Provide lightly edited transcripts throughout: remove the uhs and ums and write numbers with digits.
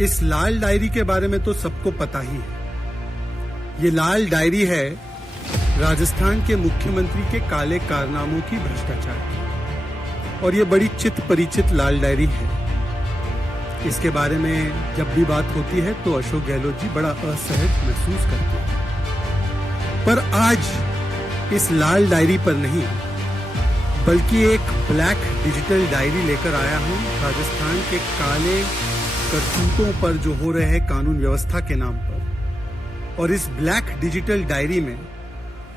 इस लाल डायरी के बारे में तो सबको पता ही है। ये लाल डायरी है राजस्थान के मुख्यमंत्री के काले कारनामों की, भ्रष्टाचार की, और ये बड़ी चित परिचित लाल डायरी है। इसके बारे में जब भी बात होती है तो अशोक गहलोत जी बड़ा असहज महसूस करते हैं। पर आज इस लाल डायरी पर नहीं, बल्कि एक ब्लैक डिजिटल डायरी लेकर आया हूं राजस्थान के काले करतूतों पर जो हो रहे हैं कानून व्यवस्था के नाम पर। और इस ब्लैक डिजिटल डायरी में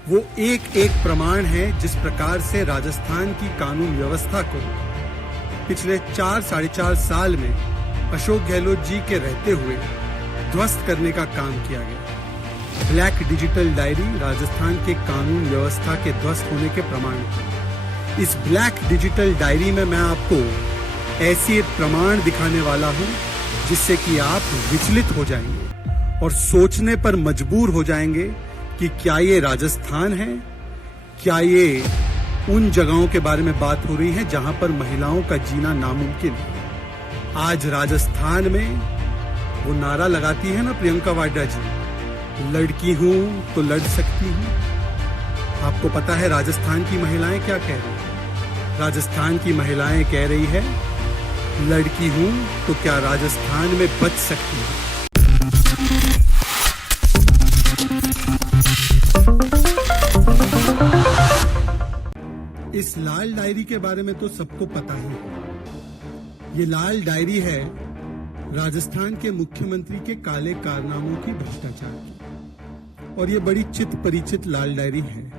वो एक एक प्रमाण है जिस प्रकार से राजस्थान की कानून व्यवस्था को पिछले 4-4.5 साल में अशोक गहलोत जी के रहते हुए ध्वस्त करने का काम किया गया। ब्लैक डिजिटल डायरी राजस्थान के कानून व्यवस्था के ध्वस्त होने के प्रमाण। इस ब्लैक डिजिटल डायरी में मैं आपको ऐसे प्रमाण दिखाने वाला हूं जिससे कि आप विचलित हो जाएंगे और सोचने पर मजबूर हो जाएंगे कि क्या ये राजस्थान है, क्या ये उन जगहों के बारे में बात हो रही है जहां पर महिलाओं का जीना नामुमकिन है। आज राजस्थान में वो नारा लगाती है ना प्रियंका वाड्रा जी, लड़की हूं तो लड़ सकती हूं। आपको पता है राजस्थान की महिलाएं क्या कह रही हैं? राजस्थान की महिलाएं कह रही है, लड़की हूं तो क्या राजस्थान में बच सकती हूं। इस लाल डायरी के बारे में तो सबको पता ही है। ये लाल डायरी है राजस्थान के मुख्यमंत्री के काले कारनामों की, भ्रष्टाचार की, और ये बड़ी चित परिचित लाल डायरी है।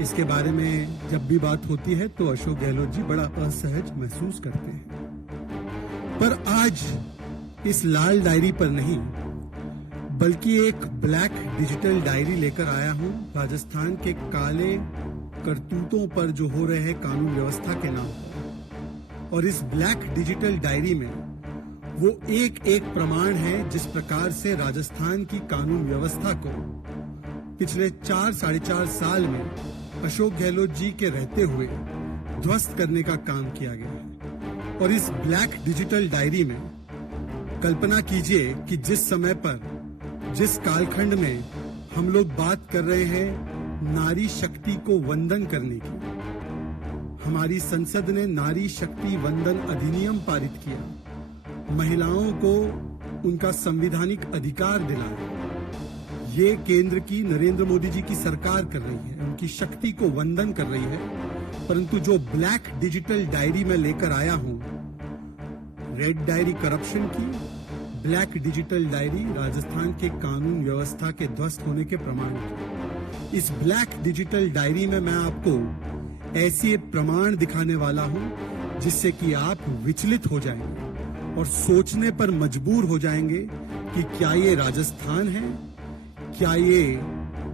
इसके बारे में जब भी बात होती है तो अशोक गहलोत जी बड़ा असहज महसूस करते हैं। पर आज इस लाल डायरी पर नहीं, बल्कि एक ब्लैक डिजिटल डायरी लेकर आया हूं राजस्थान के काले करतूतों पर जो हो रहे हैं कानून व्यवस्था के नाम पर। और इस ब्लैक डिजिटल डायरी में वो एक एक प्रमाण है जिस प्रकार से राजस्थान की कानून व्यवस्था को पिछले 4-4.5 साल में अशोक गहलोत जी के रहते हुए ध्वस्त करने का काम किया गया है। और इस ब्लैक डिजिटल डायरी में कल्पना कीजिए कि जिस समय पर, जिस कालखंड में हम लोग बात कर रहे हैं नारी शक्ति को वंदन करने की, हमारी संसद ने नारी शक्ति वंदन अधिनियम पारित किया, महिलाओं को उनका संवैधानिक अधिकार दिलाया। ये केंद्र की नरेंद्र मोदी जी की सरकार कर रही है, उनकी शक्ति को वंदन कर रही है। परंतु जो ब्लैक डिजिटल डायरी में लेकर आया हूं, रेड डायरी करप्शन की, ब्लैक डिजिटल डायरी राजस्थान के कानून व्यवस्था के ध्वस्त होने के प्रमाण की। इस ब्लैक डिजिटल डायरी में मैं आपको ऐसे प्रमाण दिखाने वाला हूं जिससे कि आप विचलित हो जाएंगे और सोचने पर मजबूर हो जाएंगे कि क्या ये राजस्थान है, क्या ये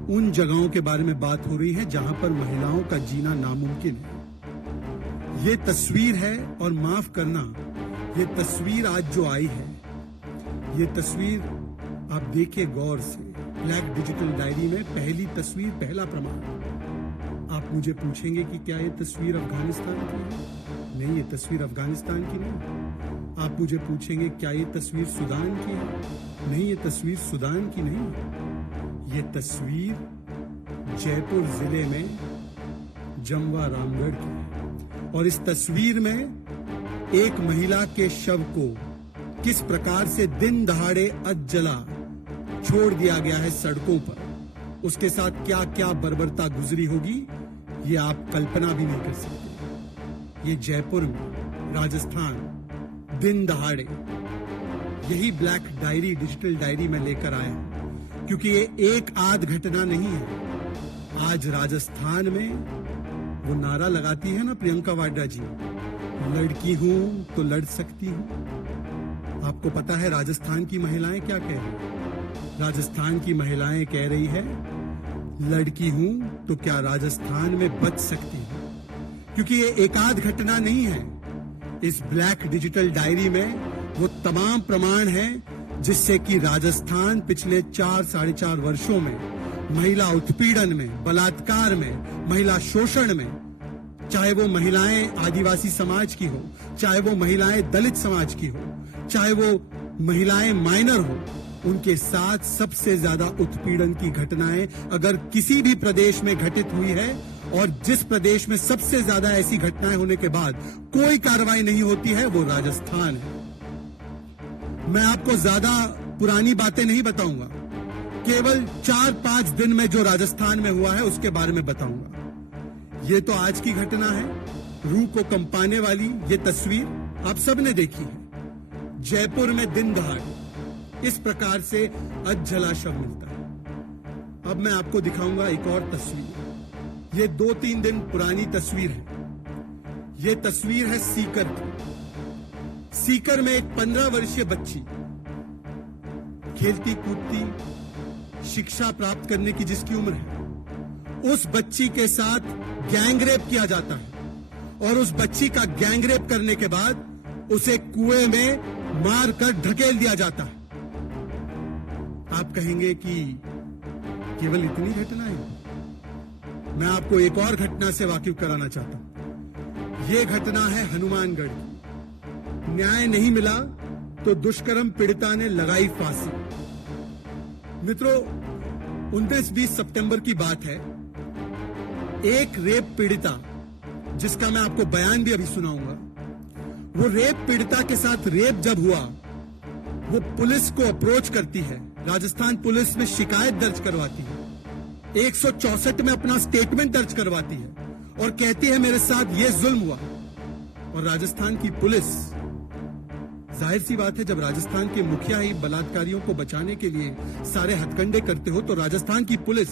उन जगहों के बारे में बात हो रही है जहां पर महिलाओं का जीना नामुमकिन है। ये तस्वीर है, और माफ करना, ये तस्वीर आज जो आई है, ये तस्वीर आप देखिए गौर से। ब्लैक डिजिटल डायरी में पहली तस्वीर, पहला प्रमाण। आप मुझे पूछेंगे कि क्या ये तस्वीर अफगानिस्तान की है? नहीं, ये तस्वीर अफगानिस्तान की नहीं। आप मुझे पूछेंगे क्या ये तस्वीर सूडान की है? नहीं, ये तस्वीर सूडान की नहीं। ये तस्वीर जयपुर जिले में जमवा रामगढ़ की है। और इस तस्वीर में एक महिला के शव को किस प्रकार से दिन दहाड़े अधजला छोड़ दिया गया है सड़कों पर, उसके साथ क्या क्या बर्बरता गुजरी होगी ये आप कल्पना भी नहीं कर सकते। ये जयपुर में, राजस्थान, दिन दहाड़े। यही ब्लैक डायरी, डिजिटल डायरी में लेकर आया हूं क्योंकि ये एक आध घटना नहीं है। आज राजस्थान में वो नारा लगाती है ना प्रियंका वाड्रा जी, लड़की हूं तो लड़ सकती हूं। आपको पता है राजस्थान की महिलाएं क्या कह रही हैं? राजस्थान की महिलाएं कह रही है, लड़की हूं तो क्या राजस्थान में बच सकती हूं। क्योंकि ये एक आध घटना नहीं है। इस ब्लैक डिजिटल डायरी में वो तमाम प्रमाण हैं जिससे कि राजस्थान पिछले 4-4.5 वर्षों में महिला उत्पीड़न में, बलात्कार में, महिला शोषण में, चाहे वो महिलाएं आदिवासी समाज की हो, चाहे वो महिलाएं दलित समाज की हो, चाहे वो महिलाएं माइनर हो, उनके साथ सबसे ज्यादा उत्पीड़न की घटनाएं अगर किसी भी प्रदेश में घटित हुई है, और जिस प्रदेश में सबसे ज्यादा ऐसी घटनाएं होने के बाद कोई कार्रवाई नहीं होती है, वो राजस्थान है। मैं आपको ज्यादा पुरानी बातें नहीं बताऊंगा, केवल 4-5 दिन में जो राजस्थान में हुआ है उसके बारे में बताऊंगा। ये तो आज की घटना है, रूह को कंपाने वाली ये तस्वीर आप सबने देखी है। जयपुर में दिन दहाड़े इस प्रकार से अधजला शव मिलता है। अब मैं आपको दिखाऊंगा एक और तस्वीर। ये 2-3 दिन पुरानी तस्वीर है। ये तस्वीर है सीकर की। सीकर में एक 15 वर्षीय बच्ची खेलती कूदती शिक्षा प्राप्त करने की जिसकी उम्र है, उस बच्ची के साथ गैंगरेप किया जाता है और उस बच्ची का गैंगरेप करने के बाद उसे कुएं में मारकर ढकेल दिया जाता है। आप कहेंगे कि केवल इतनी घटना है? मैं आपको एक और घटना से वाकिफ कराना चाहता हूं। यह घटना है हनुमानगढ़ की। न्याय नहीं मिला तो दुष्कर्म पीड़िता ने लगाई फांसी। मित्रों, 29-20 सितंबर की बात है। एक रेप पीड़िता, जिसका मैं आपको बयान भी अभी सुनाऊंगा, वो रेप पीड़िता के साथ रेप जब हुआ, वो पुलिस को अप्रोच करती है, राजस्थान पुलिस में शिकायत दर्ज करवाती है, 164 में अपना स्टेटमेंट दर्ज करवाती है और कहती है मेरे साथ ये जुल्म हुआ। और राजस्थान की पुलिस, जाहिर सी बात है, जब राजस्थान के मुखिया ही बलात्कारियों को बचाने के लिए सारे हथकंडे करते हो, तो राजस्थान की पुलिस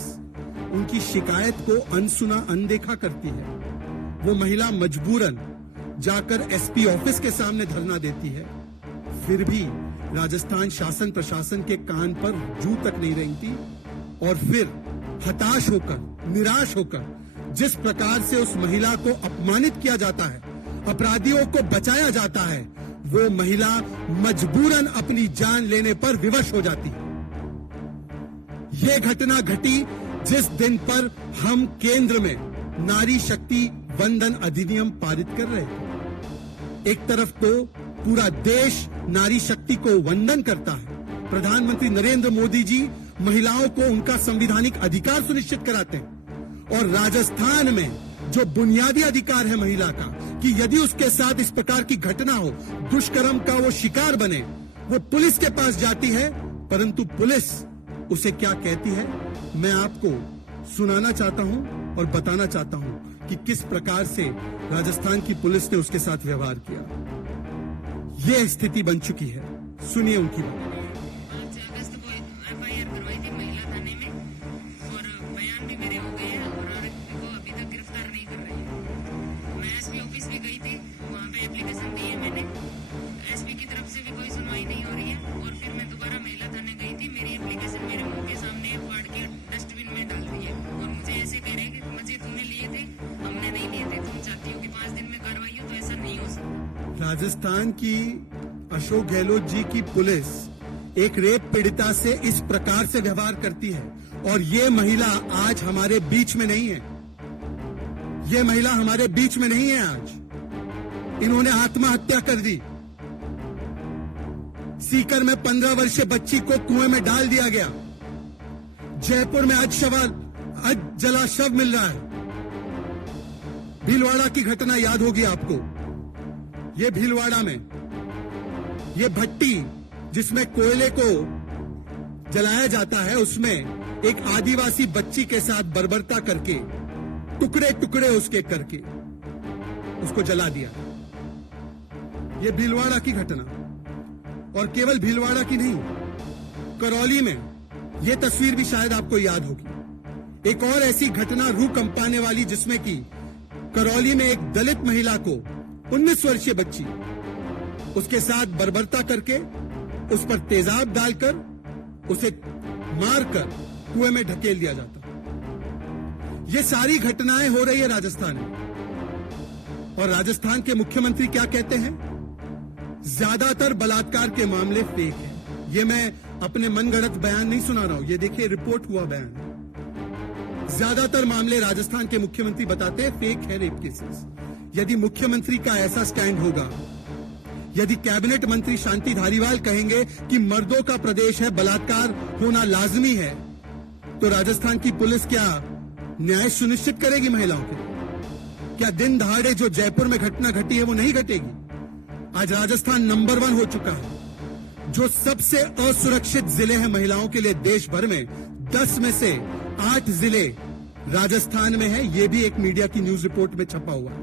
उनकी शिकायत को अनसुना अनदेखा करती है। वो महिला मजबूरन जाकर एसपी ऑफिस के सामने धरना देती है। फिर भी राजस्थान शासन प्रशासन के कान पर जू तक नहीं रेंगती और फिर हताश होकर, निराश होकर जिस प्रकार से उस महिला को अपमानित किया जाता है, अपराधियों को बचाया जाता है, वो महिला मजबूरन अपनी जान लेने पर विवश हो जाती है। ये घटना घटी जिस दिन पर हम केंद्र में नारी शक्ति वंदन अधिनियम पारित कर रहे थे। एक तरफ तो पूरा देश नारी शक्ति को वंदन करता है, प्रधानमंत्री नरेंद्र मोदी जी महिलाओं को उनका संवैधानिक अधिकार सुनिश्चित कराते हैं, और राजस्थान में जो बुनियादी अधिकार है महिला का कि यदि उसके साथ इस प्रकार की घटना हो, दुष्कर्म का वो शिकार बने, वो पुलिस के पास जाती है, परंतु पुलिस उसे क्या कहती है मैं आपको सुनाना चाहता हूं और बताना चाहता हूं कि किस प्रकार से राजस्थान की पुलिस ने उसके साथ व्यवहार किया। यह स्थिति बन चुकी है। सुनिए उनकी बात। राजस्थान की अशोक गहलोत जी की पुलिस एक रेप पीड़िता से इस प्रकार से व्यवहार करती है, और ये महिला आज हमारे बीच में नहीं है। ये महिला हमारे बीच में नहीं है आज। इन्होंने आत्महत्या कर दी। सीकर में 15 वर्षीय बच्ची को कुएं में डाल दिया गया। जयपुर में आज जला शव मिल रहा है। भीलवाड़ा की घटना याद होगी आपको। ये भीलवाड़ा में ये भट्टी जिसमें कोयले को जलाया जाता है, उसमें एक आदिवासी बच्ची के साथ बर्बरता करके टुकड़े टुकड़े उसके करके उसको जला दिया। ये भीलवाड़ा की घटना, और केवल भीलवाड़ा की नहीं, करौली में यह तस्वीर भी शायद आपको याद होगी। एक और ऐसी घटना रूह कंपाने वाली, जिसमें कि करौली में एक दलित महिला को 19 वर्षीय बच्ची उसके साथ बर्बरता करके उस पर तेजाब डालकर उसे मारकर कुएं में ढकेल दिया जाता। ये सारी घटनाएं हो रही है राजस्थान में, और राजस्थान के मुख्यमंत्री क्या कहते हैं? ज्यादातर बलात्कार के मामले फेक हैं। ये मैं अपने मनगढ़ंत बयान नहीं सुना रहा हूं, ये देखिए रिपोर्ट हुआ बयान। ज्यादातर मामले राजस्थान के मुख्यमंत्री बताते हैं फेक है रेप केसेस। यदि मुख्यमंत्री का ऐसा स्टैंड होगा, यदि कैबिनेट मंत्री शांति धारीवाल कहेंगे कि मर्दों का प्रदेश है, बलात्कार होना लाजमी है, तो राजस्थान की पुलिस क्या न्याय सुनिश्चित करेगी महिलाओं के लिए? क्या दिन दहाड़े जो जयपुर में घटना घटी है वो नहीं घटेगी? आज राजस्थान नंबर 1 हो चुका है। जो सबसे असुरक्षित जिले हैं महिलाओं के लिए देश भर में, 10 में से 8 जिले राजस्थान में है। ये भी एक मीडिया की न्यूज रिपोर्ट में छपा हुआ है।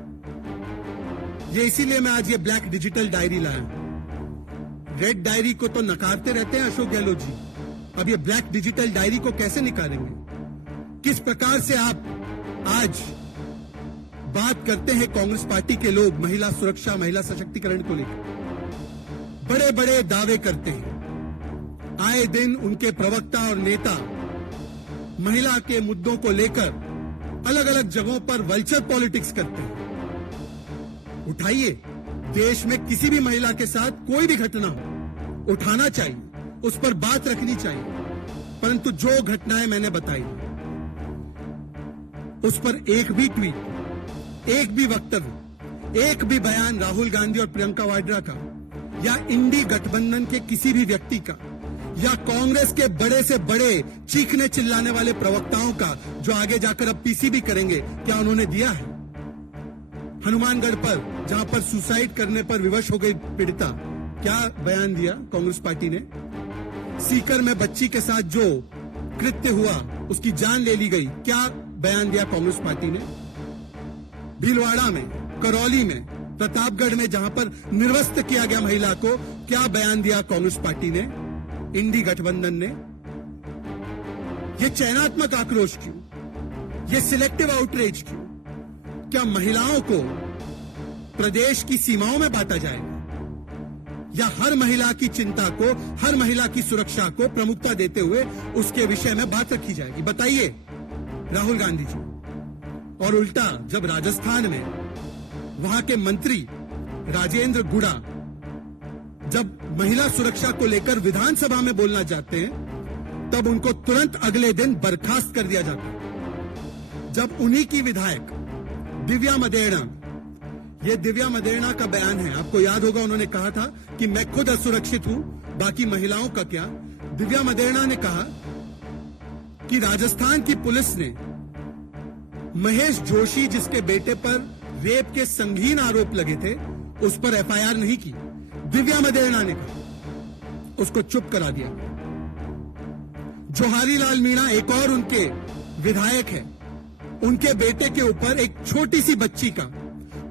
ये इसीलिए मैं आज ये ब्लैक डिजिटल डायरी लाया हूं। रेड डायरी को तो नकारते रहते हैं अशोक गहलोत जी, अब ये ब्लैक डिजिटल डायरी को कैसे निकालेंगे? किस प्रकार से आप आज बात करते हैं कांग्रेस पार्टी के लोग महिला सुरक्षा, महिला सशक्तिकरण को लेकर बड़े बड़े दावे करते हैं। आए दिन उनके प्रवक्ता और नेता महिला के मुद्दों को लेकर अलग अलग जगहों पर वल्चर पॉलिटिक्स करते हैं। उठाइए, देश में किसी भी महिला के साथ कोई भी घटना हो, उठाना चाहिए, उस पर बात रखनी चाहिए, परंतु जो घटनाएं मैंने बताई उस पर एक भी ट्वीट, एक भी वक्तव्य, एक भी बयान राहुल गांधी और प्रियंका वाड्रा का या इंडी गठबंधन के किसी भी व्यक्ति का या कांग्रेस के बड़े से बड़े चीखने चिल्लाने वाले प्रवक्ताओं का, जो आगे जाकर अब पीसीबी करेंगे, क्या उन्होंने दिया है? हनुमानगढ़ पर जहां पर सुसाइड करने पर विवश हो गई पीड़िता, क्या बयान दिया कांग्रेस पार्टी ने? सीकर में बच्ची के साथ जो कृत्य हुआ, उसकी जान ले ली गई, क्या बयान दिया कांग्रेस पार्टी ने? भीलवाड़ा में, करौली में, प्रतापगढ़ में जहां पर निर्वस्त किया गया महिला को, क्या बयान दिया कांग्रेस पार्टी ने, इंडी गठबंधन ने? ये चयनात्मक आक्रोश क्यों? ये सिलेक्टिव आउटरीच क्यों? क्या महिलाओं को प्रदेश की सीमाओं में बांटा जाएगा या हर महिला की चिंता को, हर महिला की सुरक्षा को प्रमुखता देते हुए उसके विषय में बात रखी जाएगी? बताइए राहुल गांधी जी। और उल्टा जब राजस्थान में वहां के मंत्री राजेंद्र गुड़ा जब महिला सुरक्षा को लेकर विधानसभा में बोलना चाहते हैं, तब उनको तुरंत अगले दिन बर्खास्त कर दिया जाता है। जब उन्हीं की विधायक दिव्या मदेरणा, ये दिव्या मदेरणा का बयान है, आपको याद होगा, उन्होंने कहा था कि मैं खुद असुरक्षित हूं, बाकी महिलाओं का क्या? दिव्या मदेरणा ने कहा कि राजस्थान की पुलिस ने महेश जोशी, जिसके बेटे पर रेप के संगीन आरोप लगे थे, उस पर एफआईआर नहीं की। दिव्या मदेरणा ने कहा, उसको चुप करा दिया। जोहारी लाल मीणा एक और उनके विधायक है, उनके बेटे के ऊपर एक छोटी सी बच्ची का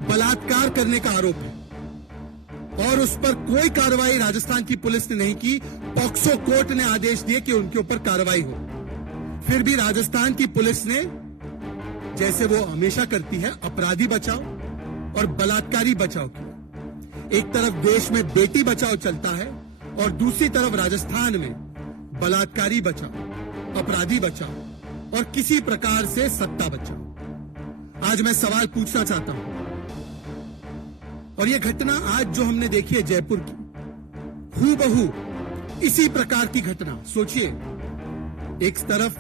बलात्कार करने का आरोप है और उस पर कोई कार्रवाई राजस्थान की पुलिस ने नहीं की। पॉक्सो कोर्ट ने आदेश दिए कि उनके ऊपर कार्रवाई हो, फिर भी राजस्थान की पुलिस ने, जैसे वो हमेशा करती है, अपराधी बचाओ और बलात्कारी बचाओ किया। एक तरफ देश में बेटी बचाओ चलता है और दूसरी तरफ राजस्थान में बलात्कारी बचाओ, अपराधी बचाओ और किसी प्रकार से सत्ता बचाओ। आज मैं सवाल पूछना चाहता हूं, और ये घटना आज जो हमने देखी है जयपुर की, हूबहू इसी प्रकार की घटना। सोचिए, एक तरफ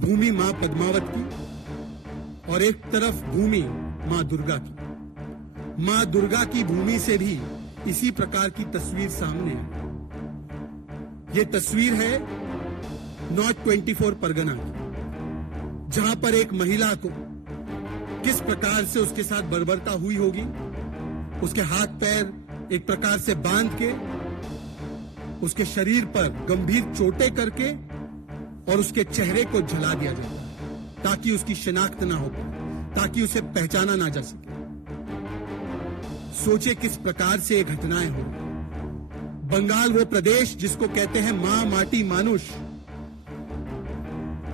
भूमि मां पद्मावत की और एक तरफ भूमि मां दुर्गा की। मां दुर्गा की भूमि से भी इसी प्रकार की तस्वीर सामने है। ये तस्वीर है नॉर्थ 24 परगना की, जहां पर एक महिला को किस प्रकार से उसके साथ बर्बरता हुई होगी, उसके हाथ पैर एक प्रकार से बांध के, उसके शरीर पर गंभीर चोटें करके और उसके चेहरे को जला दिया जाता है ताकि उसकी शिनाख्त ना हो पाए, ताकि उसे पहचाना ना जा सके। सोचे किस प्रकार से ये घटनाएं हो। बंगाल वो प्रदेश जिसको कहते हैं मां माटी मानुष,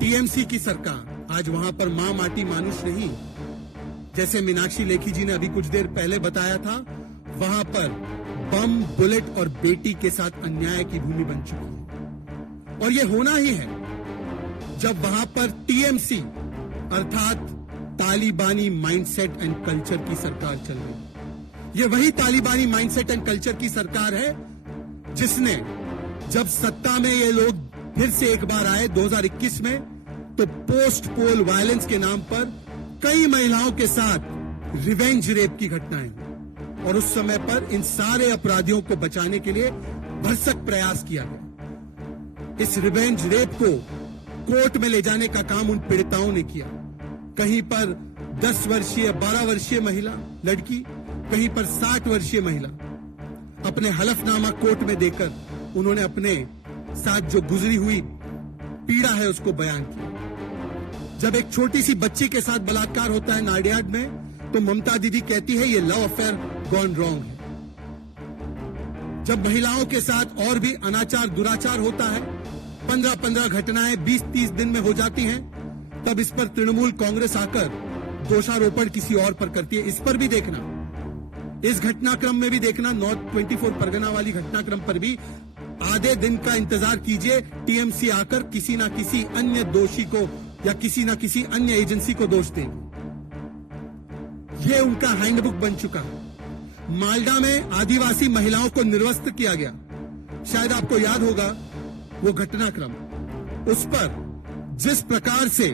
टीएमसी की सरकार आज वहां पर मां माटी मानुष नहीं, जैसे मीनाक्षी लेखी जी ने अभी कुछ देर पहले बताया था, वहां पर बम, बुलेट और बेटी के साथ अन्याय की भूमि बन चुकी है। और ये होना ही है जब वहां पर टीएमसी अर्थात तालिबानी माइंडसेट एंड कल्चर की सरकार चल रही है। ये वही तालिबानी माइंडसेट एंड कल्चर की सरकार है जिसने, जब सत्ता में ये लोग फिर से एक बार आए 2021 में, तो पोस्ट पोल वायलेंस के नाम पर कई महिलाओं के साथ रिवेंज रेप की घटनाएं हुई और उस समय पर इन सारे अपराधियों को बचाने के लिए भरसक प्रयास किया गया। इस रिवेंज रेप को कोर्ट में ले जाने का काम उन पीड़िताओं ने किया। कहीं पर 10 वर्षीय 12 वर्षीय महिला लड़की, कहीं पर 60 वर्षीय महिला, अपने हलफनामा कोर्ट में देकर उन्होंने अपने साथ जो गुजरी हुई पीड़ा है उसको बयान किया। जब एक छोटी सी बच्ची के साथ बलात्कार होता है नाडियाड में, तो ममता दीदी कहती है ये लव अफेयर गॉन रॉन्ग है। जब महिलाओं के साथ और भी अनाचार दुराचार होता है, 15-15 घटनाएं 20-30 दिन में हो जाती हैं, तब इस पर तृणमूल कांग्रेस आकर दोषारोपण किसी और पर करती है। इस पर भी देखना, इस घटनाक्रम में भी देखना, नॉर्थ 24 परगना वाली घटनाक्रम पर भी आधे दिन का इंतजार कीजिए, टीएमसी आकर किसी ना किसी अन्य दोषी को या किसी ना किसी अन्य एजेंसी को दोष देगी। ये उनका हैंडबुक बन चुका है। मालडा में आदिवासी महिलाओं को निर्वस्त्र किया गया, शायद आपको याद होगा वो घटनाक्रम। उस पर जिस प्रकार से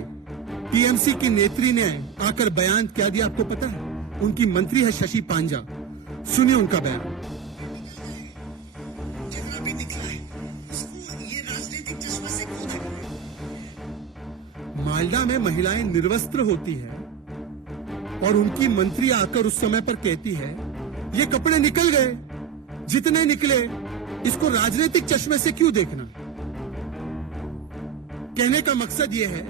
टीएमसी की नेत्री ने आकर बयान क्या दिया आपको पता है? उनकी मंत्री है शशि पांजा, सुनिए उनका बयान। मालडा में महिलाएं निर्वस्त्र होती है और उनकी मंत्री आकर उस समय पर कहती है ये कपड़े निकल गए, जितने निकले इसको राजनीतिक चश्मे से क्यों देखना। कहने का मकसद यह है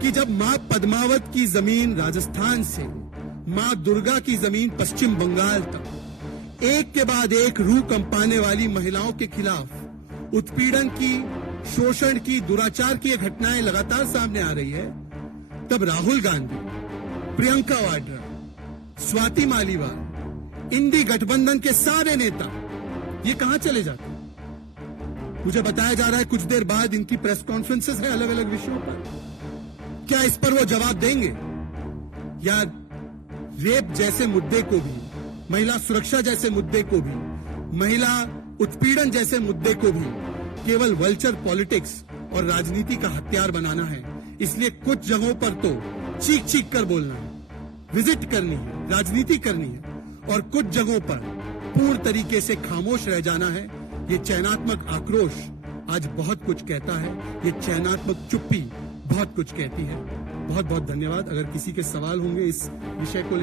कि जब मां पद्मावत की जमीन राजस्थान से मां दुर्गा की जमीन पश्चिम बंगाल तक एक के बाद एक रूह कंपाने वाली महिलाओं के खिलाफ उत्पीड़न की, शोषण की, दुराचार की घटनाएं लगातार सामने आ रही है, तब राहुल गांधी, प्रियंका वाड्रा, स्वाति मालीवाल, इंडी गठबंधन के सारे नेता ये कहां चले जाते? मुझे बताया जा रहा है कुछ देर बाद इनकी प्रेस कॉन्फ्रेंसेस है अलग अलग विषयों पर। क्या इस पर वो जवाब देंगे? या रेप जैसे मुद्दे को भी, महिला सुरक्षा जैसे मुद्दे को भी, महिला उत्पीड़न जैसे मुद्दे को भी केवल वल्चर पॉलिटिक्स और राजनीति का हथियार बनाना है? इसलिए कुछ जगहों पर तो चीख चीख कर बोलना है, विजिट करनी है, राजनीति करनी है, और कुछ जगहों पर पूर्ण तरीके से खामोश रह जाना है। ये चयनात्मक आक्रोश आज बहुत कुछ कहता है, ये चयनात्मक चुप्पी बहुत कुछ कहती है। बहुत बहुत धन्यवाद। अगर किसी के सवाल होंगे इस विषय को लेकर